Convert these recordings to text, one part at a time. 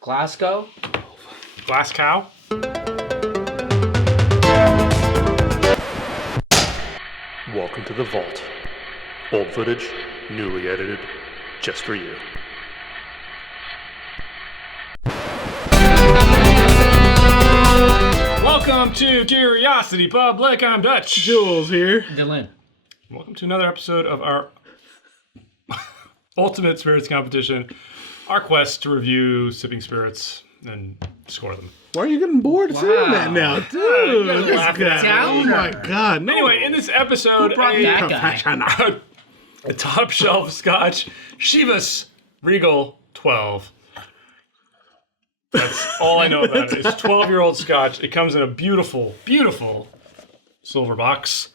Glasgow. Glasgow. Welcome to the vault. Old footage, newly edited, just for you. Welcome to Curiosity Public. I'm Dutch. Jules here. Dylan. Welcome to another episode of our Ultimate Spirits Competition. Our quest to review sipping spirits and score them. Why are you getting bored saying that now, dude? gotta This laugh guy. Oh my god. No. Anyway, in this episode, that guy? a top shelf scotch, Chivas Regal 12. That's all I know about it. It's 12-year-old scotch. It comes in a beautiful, beautiful silver box.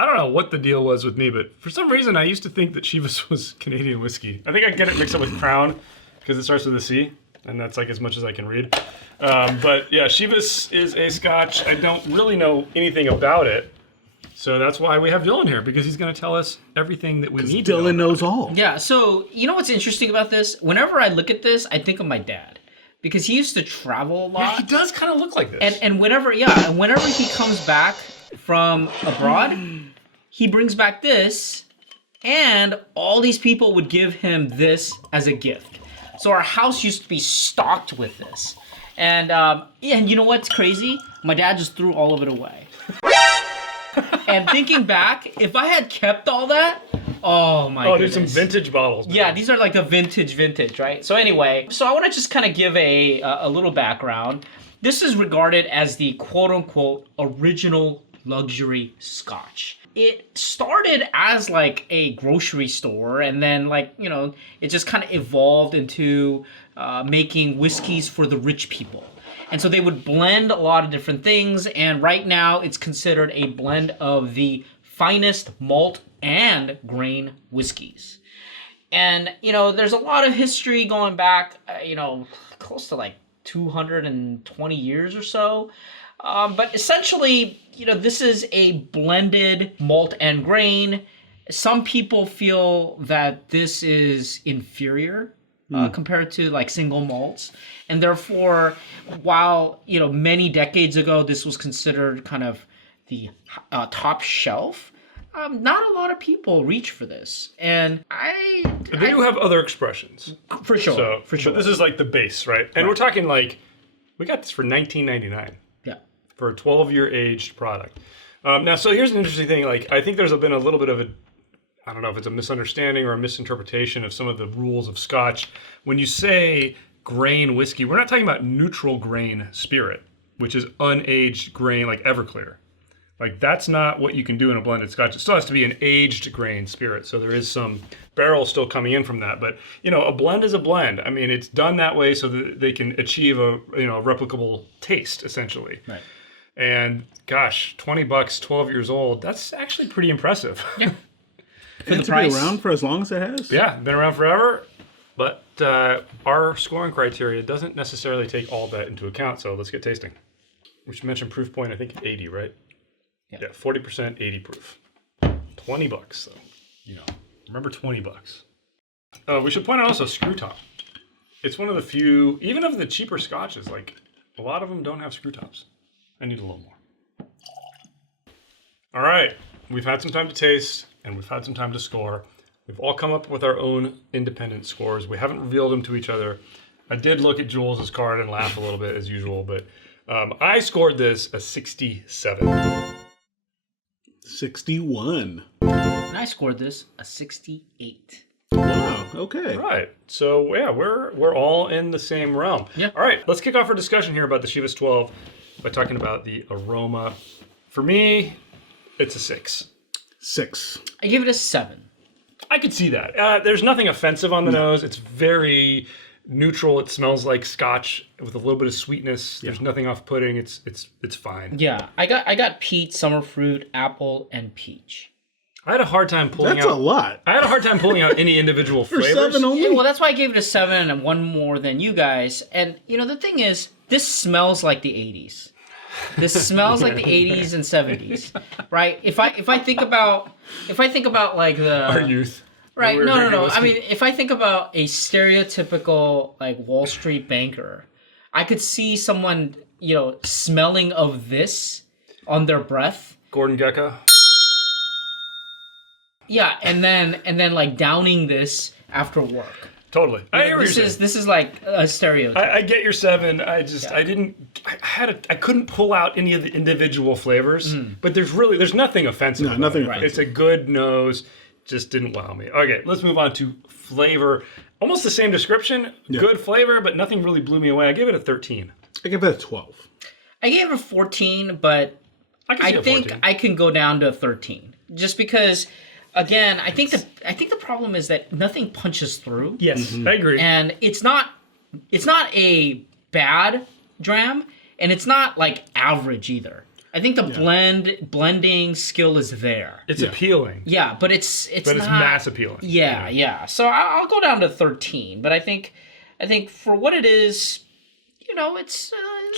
I don't know what the deal was with me, but for some reason I used to think that Chivas was Canadian whiskey. I think I get it mixed up with Crown because it starts with a C, and that's like as much as I can read. But yeah, Chivas is a scotch. I don't really know anything about it. So that's why we have Dylan here, because he's going to tell us everything that we need to know. Dylan knows all. Yeah, so you know what's interesting about this? Whenever I look at this, I think of my dad. Because he used to travel a lot. Yeah, he does kind of look like this. And whenever he comes back from abroad, he brings back this, and all these people would give him this as a gift. So our house used to be stocked with this. And and you know what's crazy? My dad just threw all of it away. And thinking back, if I had kept all that, oh my goodness. There's some vintage bottles. Yeah, these are like the vintage, right? So anyway, I want to just kind of give a little background. This is regarded as the quote-unquote original luxury scotch. It started as like a grocery store, and then it just kind of evolved into making whiskeys for the rich people. And so they would blend a lot of different things, and right now it's considered a blend of the finest malt and grain whiskeys. And, there's a lot of history going back, close to like 220 years or so. But essentially, this is a blended malt and grain. Some people feel that this is inferior compared to like single malts. And therefore, while, many decades ago, this was considered kind of the top shelf, not a lot of people reach for this. And They do have other expressions. For sure. But this is like the base, right? And we're talking like, we got this for $19.99. Yeah. For a 12-year aged product. Now, so here's an interesting thing. Like, I think there's been a little bit of I don't know if it's a misunderstanding or a misinterpretation of some of the rules of Scotch. When you say grain whiskey, we're not talking about neutral grain spirit, which is unaged grain like Everclear. Like, that's not what you can do in a blended Scotch. It still has to be an aged grain spirit, so there is some barrel still coming in from that. But, a blend is a blend. I mean, it's done that way so that they can achieve a replicable taste, essentially. Right. And, gosh, $20, 12 years old, that's actually pretty impressive. Yeah. And it's been around for as long as it has? Yeah, been around forever. But our scoring criteria doesn't necessarily take all that into account, so let's get tasting. We should mention proof point, I think 80, right? Yeah, 40%, 80 proof. $20 though. Remember $20. We should point out also screw top. It's one of the few, even of the cheaper scotches, like a lot of them don't have screw tops. I need a little more. All right, we've had some time to taste and we've had some time to score. We've all come up with our own independent scores. We haven't revealed them to each other. I did look at Jules' card and laugh a little bit as usual, but I scored this a 67. 61. And I scored this a 68. Wow, okay. Right. So, yeah, we're all in the same realm. Yeah. All right, let's kick off our discussion here about the Chivas 12 by talking about the aroma. For me, it's a 6. 6. I give it a 7. I could see that. There's nothing offensive on the nose. It's very neutral. It smells like scotch with a little bit of sweetness. There's nothing off-putting. It's fine. Yeah, I got peach, summer fruit, apple, and peach. I had a hard time pulling That's out. a lot. I had a hard time pulling out any individual For flavors. 7 only? Yeah, well, that's why I gave it a 7 and one more than you guys. And the thing is, this smells like the 80s. This smells like the 80s and 70s, right? If I think about like Our youth. Right. we were No, no, drinking no. whiskey. I mean, if I think about a stereotypical like Wall Street banker, I could see someone, smelling of this on their breath. Gordon Gekko. Yeah, and then like downing this after work. Totally. I hear what you're saying. This is like a stereotype. I get your 7. I couldn't pull out any of the individual flavors, but there's nothing offensive. No, about nothing it. offensive. It's a good nose. Just didn't wow me. Okay, let's move on to flavor. Almost the same description. Yeah. Good flavor, but nothing really blew me away. I give it a 13. I give it a 12. I gave it a 14, but I think 14. I can go down to a 13 just because. Again, I think the problem is that nothing punches through. Yes, I agree. And it's not a bad dram, and it's not like average either. I think the blending skill is there. It's appealing. Yeah, but it's But it's not, mass appealing. Yeah. So I'll go down to 13, but I think for what it is, it's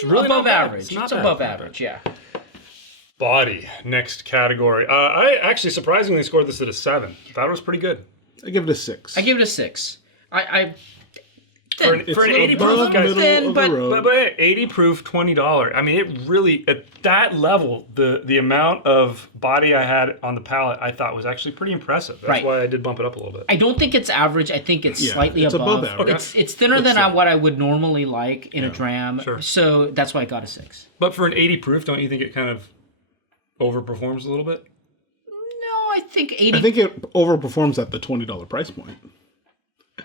really above not bad. average. It's not It's bad. above average. Yeah. Body, next category. I actually surprisingly scored this at a 7. Thought it was pretty good. I give it a 6. I give it a 6. For an It's 80 above proof, guys. middle of the road. But 80 proof, $20. I mean, it really, at that level, the amount of body I had on the palate, I thought was actually pretty impressive. That's Right. why I did bump it up a little bit. I don't think it's average. I think it's slightly it's above. above average. It's thinner than what I would normally like in a dram. Sure. So that's why I got a 6. But for an 80 proof, don't you think it kind of overperforms a little bit? No, I think 80. I think it overperforms at the $20 price point.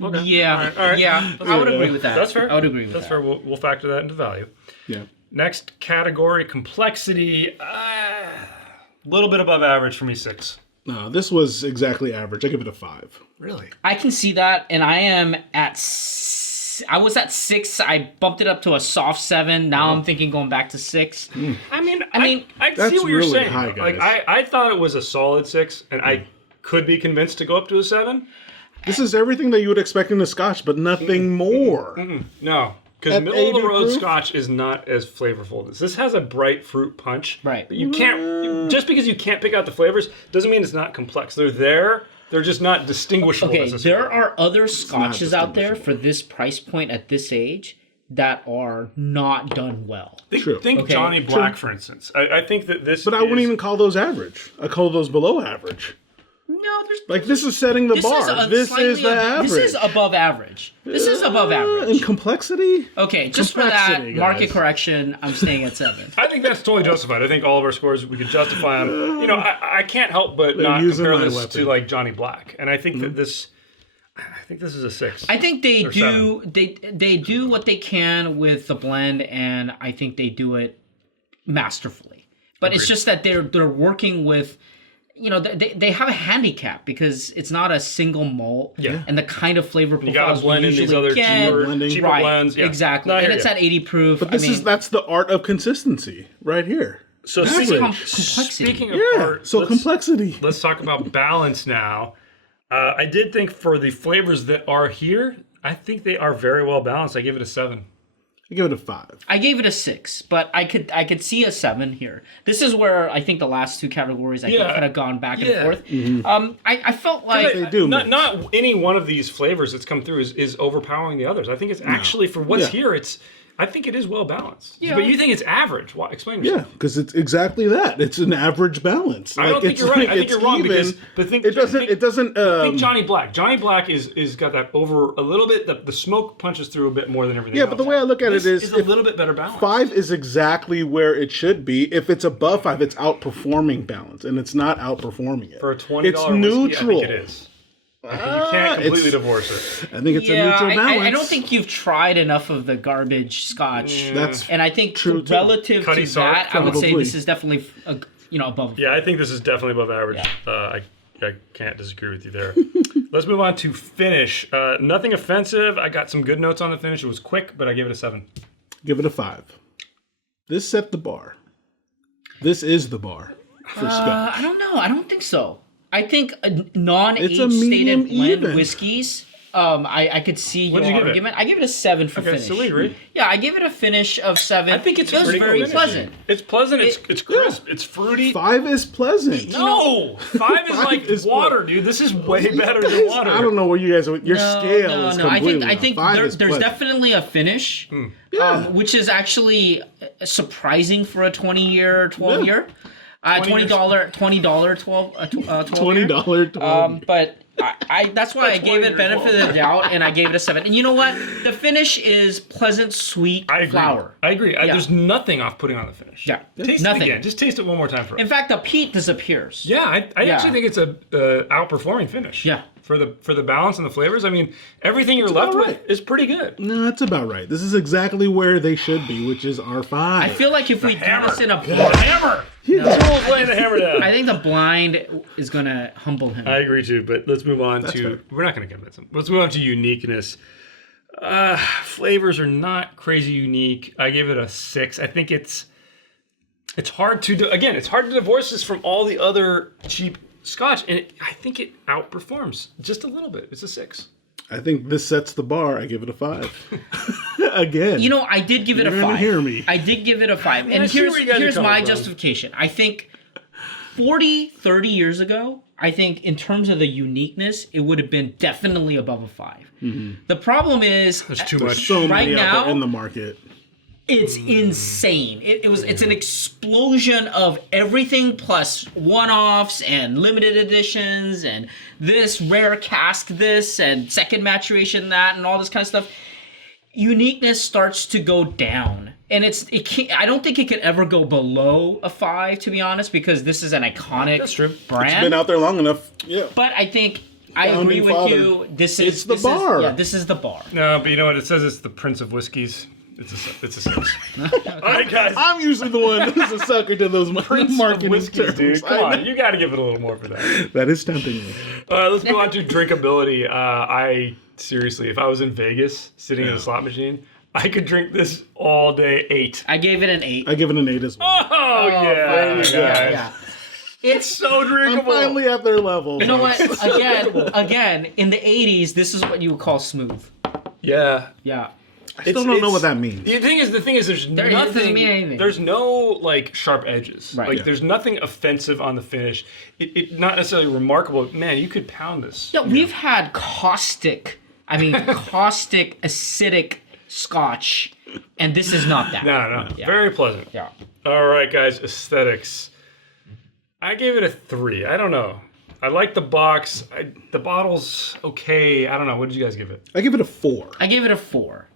Okay. Yeah, All right. yeah. I would agree with that. That's fair. I would agree with That's that. fair. We'll factor that into value. Yeah. Next category, complexity. A little bit above average for me, 6. No, this was exactly average. I give it a 5. Really? I can see that, and I am at. I was at 6. I bumped it up to a soft 7. Now I'm thinking going back to 6. I mean, I That's see what you're really saying. high, Like, guys. I thought it was a solid 6, and I could be convinced to go up to a 7. This is everything that you would expect in a Scotch, but nothing more. No, because At middle of the 80 road proof? Scotch is not as flavorful. This has a bright fruit punch. Right. But you can't, just because you can't pick out the flavors doesn't mean it's not complex. They're there. They're just not distinguishable. Okay, necessarily. there are other scotches out there for this price point at this age that are not done well. True. Think Okay. Johnny Black, for instance. I think that this. But I wouldn't even call those average. I call those below average. No, there's Like, this is setting the bar. This is the average. This is above average. This is above In average. complexity? Okay, just for that Complexity, guys. market correction, I'm staying at 7. I think that's totally justified. I think all of our scores we could justify on. I can't help but not using compare my this weapon. to like Johnny Black, and I think that this. I think this is a 6. I think they Or do they do what they can with the blend, and I think they do it masterfully. But it's just that they're working with, they have a handicap because it's not a single malt, Yeah. and the kind of flavor You got profiles to blend we in these usually other get. cheaper Right, blends. Yeah. exactly, No, I and hear it's ya. at 80 proof. But that's the art of consistency right here. So This is speaking, complexity. speaking of Yeah. art, So let's- complexity. Let's talk about balance now. I did think for the flavors that are here, I think they are very well balanced. I give it a 7. I give it a 5. I gave it a 6, but I could see a 7 here. This is where I think the last two categories I Yeah. kind of gone back and Yeah. forth. I felt like They do Not, mix. not any one of these flavors that's come through is overpowering the others. I think it's actually for what's Yeah. here. I think it is well balanced. Yeah. But you think it's average? Why? Explain yourself. Yeah, because it's exactly that. It's an average balance. I don't think it's you're right. I think it's you're wrong even. because but think It doesn't. think- It doesn't. think Johnny Black. Johnny Black is got that over a little bit. The smoke punches through a bit more than everything Yeah, else. but the way I look at This it is, is a if little bit better balance. 5 is exactly where it should be. If it's above 5, it's outperforming balance, and it's not outperforming it. For a $20 it's whiskey, neutral. I think it is. I think you can't completely divorce it. I think it's a yeah, neutral balance. I don't think you've tried enough of the garbage scotch. That's And I think True, too. relative Cutty to Sark, that, I would say probably. this is definitely above. Yeah, I think this is definitely above average. I can't disagree with you there. Let's move on to finish. Nothing offensive. I got some good notes on the finish. It was quick, but I gave it a 7. give it a 5. This set the bar. This is the bar for Scotch. I don't know. I don't think so. I think non-age It's a medium stated blend even. whiskeys I could see your What did you give it? argument. I give it a 7 for Okay, finish. so we agree. Yeah, I give it a finish of 7. I think it's it was pretty very good. pleasant. It's pleasant. It's crisp. It's fruity. 5 is pleasant. No, 5 is like is water, dude. This is way better than water. I don't know where you guys are. Your scale is completely I think off. 5 there's is pleasant. definitely a finish, which is actually surprising for a 20-year, 12-year. $20, $12 $20. but that's why I gave it benefit of the doubt, and I gave it a 7. And you know what? The finish is pleasant, sweet flour. I agree. There's nothing off-putting on the finish. Yeah. Taste Nothing. it again. Just taste it one more time for us. In fact, the peat disappears. Yeah, I actually think it's a outperforming finish. Yeah. For the balance and the flavors. I mean, everything you're left about with is pretty good. No, that's about right. This is exactly where they should be, which is R5. I feel like if we do this in a blind, Hammer! Jules laying the hammer down. I think the blind is going to humble him. I agree too, but let's move on to... fair. We're not going to convince him. Let's move on to uniqueness. Flavors are not crazy unique. I gave it a 6. I think it's hard to... Again, it's hard to divorce this from all the other cheap Scotch, and I think it outperforms just a little bit. It's a 6. I think this sets the bar. I give it a 5. Again. You know, I did give it a 5. You're gonna hear me. I did give it a 5. I And see where you guys are here's coming my from. justification. I think 40, 30 years ago, I think in terms of the uniqueness, it would have been definitely above a 5. Mm-hmm. The problem is, There's too much. so right many out now- there in the market. it's insane. It's an explosion of everything plus one-offs and limited editions and this rare cask this and second maturation that and all this kind of stuff. Uniqueness starts to go down. And I don't think it could ever go below a 5, to be honest, because this is an iconic That's true. brand. It's been out there long enough. Yeah. But I think I agree Founding with father. you. This It's is the bar. This is the bar. No, but you know what? It says it's the Prince of Whiskeys. It's a 6. All right, guys. I'm usually the one who's a sucker to those marketing Whiskeys, terms. dude. Come on, you got to give it a little more for that. That is tempting me. Let's go on to drinkability. I seriously, if I was in Vegas sitting in a slot machine, I could drink this all day. 8. I gave it an 8. I give it an 8 as well. Oh yeah, guys. Yeah. It's so I'm drinkable. finally at their level. You know what? Again, in the 80s, this is what you would call smooth. Yeah. Yeah. I still don't know what that means. The thing is, there's It doesn't nothing. mean anything. There's no like sharp edges. Right. Like Yeah. there's nothing offensive on the finish. It not necessarily remarkable. Man, you could pound this. Yeah, we've had caustic, acidic Scotch, and this is not that. No. Yeah. Very pleasant. Yeah. All right, guys. Aesthetics. I gave it a 3. I don't know. I like the box. The bottle's okay. I don't know. What did you guys give it? I give it a 4. I gave it a 4.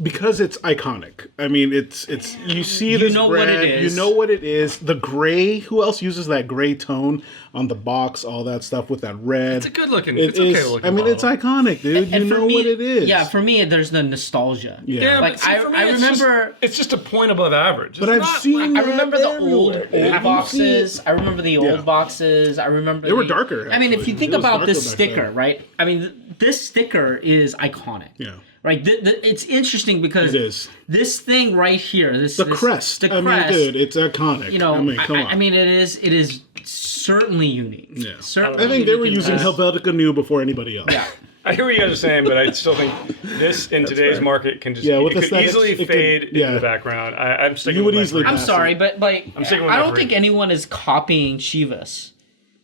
Because it's iconic. I mean, it's you see this know brand, what it is. you know what it is. The gray, who else uses that gray tone on the box, all that stuff with that red. It's a good looking. It It's okay is- looking. I mean, it's bottle. iconic, dude. And you for know me, what it is. Yeah, for me, there's the nostalgia. Yeah. Like, but see, for me, I it's remember... it's just a point above average. But It's I've not seen like- I remember the old everywhere. Have you boxes. seen I remember the Yeah. old boxes. I remember They were darker, I mean, if actually. you think It was about darker this back sticker, then. right? I mean, this sticker is iconic. Yeah. Right. It's interesting because It is. this thing right here, The crest. the I mean, crest. dude, it's iconic. You know, I mean, come on. I mean, it is certainly unique. Yeah. Certainly I think they were unique in using this. Helvetica New before anybody else. Yeah. I hear what you guys are saying, but I still think this in today's fair. market can just Yeah, with it could aesthetics, easily it could- fade yeah. into the background. I'm sticking You with would my easily three. I'm pass sorry, but like, I'm sticking with I my don't three. think anyone is copying Chivas,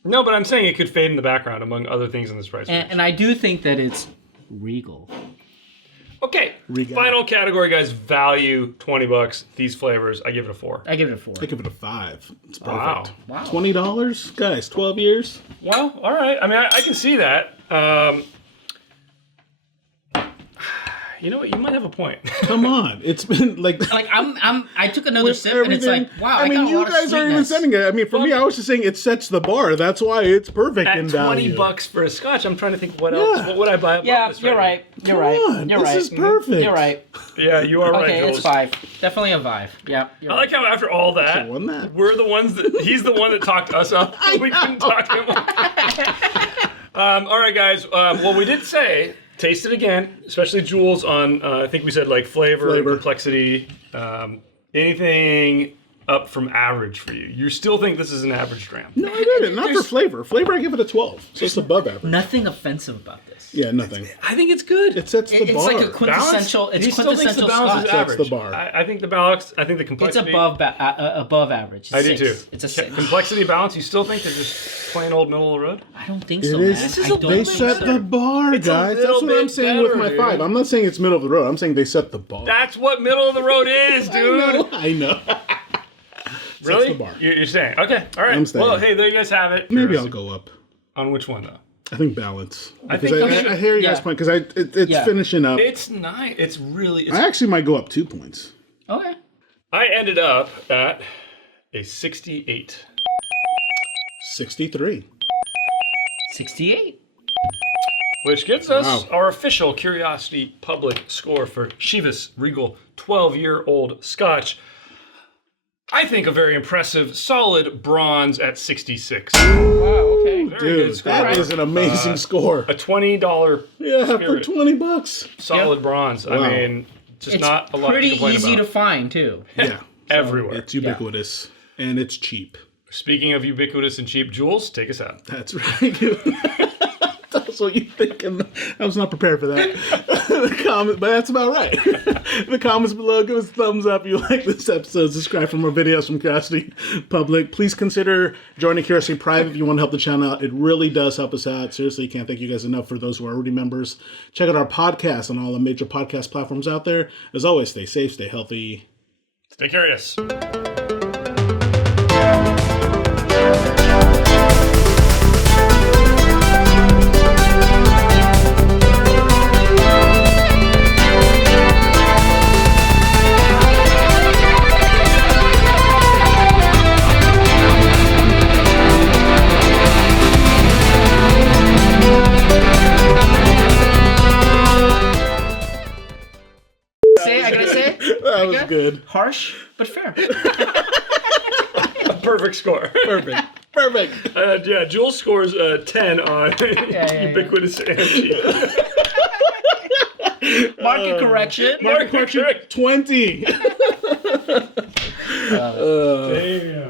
No, but I'm saying it could fade in the background among other things in this price range. and I do think that it's Regal. Okay, Regal. final category, guys. Value, $20. These flavors, I give it a 4. I give it a 4. I give it a 5. It's perfect. Wow. Wow. $20, guys. 12 years. Well, all right. I mean, I can see that. You know what? You might have a point. Come on, it's been like. Like I took another with sip and it's like, everything. wow. I mean, got a you lot of guys aren't even sweetness. setting it. I mean, for me, I was just saying it sets the bar. That's why it's perfect At in 20 value. bucks for a scotch, I'm trying to think what else. Yeah. What would I buy? Above Yeah, this you're right. You're Come right. on, You're this right. is perfect. You're right. Yeah, you are right. Okay, Jules. it's 5. Definitely a 5. Yeah. You're I like how after all that, won that. we're the ones that he's the one that talked us up. We couldn't talk him up. All right, guys. Well, we did say taste it again, especially Jules on. I think we said like flavor. Flavor. Complexity. Anything up from average for you. You still think this is an average dram. No, I didn't. Not for flavor. Flavor, I give it a 12. So it's above average. Nothing offensive about this. Yeah, nothing. I think it's good. It sets the It's bar. like a quintessential. He It's still thinks the quintessential balance is Scotch. average. That's the bar. I think the balance. I think the It's complexity. above average. It's I do six. too. It's a 6. Complexity balance. You still think they're just plain old middle of the road? I don't think It so, is. man. This is I a don't They think set so. the bar, It's a guys. That's little what I'm bit saying with better, my dude. 5. I'm not saying it's middle of the road. I'm saying they set the bar. That's what middle of the road is, dude. I know. Really? Sets the bar. You're saying? Okay. All right. I'm staying. Well, hey, there you guys have it. Maybe I'll go up. On which one though? I think balance. I Because think we should- I hear you guys' yeah. point because it's Yeah. finishing up. It's nice. It's really. I actually might go up 2 points. Okay. I ended up at a 68. 63. 68. Which gives us Wow. our official Curiosity Public score for Chivas Regal 12-year-old Scotch. I think a very impressive, solid bronze at 66. Wow. Okay. Very Dude, good score. that is an amazing score. A $20 Yeah, for spirit. $20. solid bronze. Wow. I mean, just It's not a lot pretty to complain easy about. to find too. Yeah. Everywhere. It's ubiquitous. And it's cheap. Speaking of ubiquitous and cheap, Jules, take us out. That's right. That's what you thinking. I was not prepared for that. The comment, but that's about right. The comments below, give us a thumbs up if you like this episode. Subscribe for more videos from Curiosity Public. Please consider joining Curiosity Private if you want to help the channel out. It really does help us out. Seriously, can't thank you guys enough for those who are already members. Check out our podcast on all the major podcast platforms out there. As always, stay safe, stay healthy. Stay curious. I gotta say, That was good. harsh but fair. Perfect score. Perfect. Perfect. Yeah, Jules scores 10 on yeah. ubiquitous and cheap. Market correction. Market correction 20. Damn.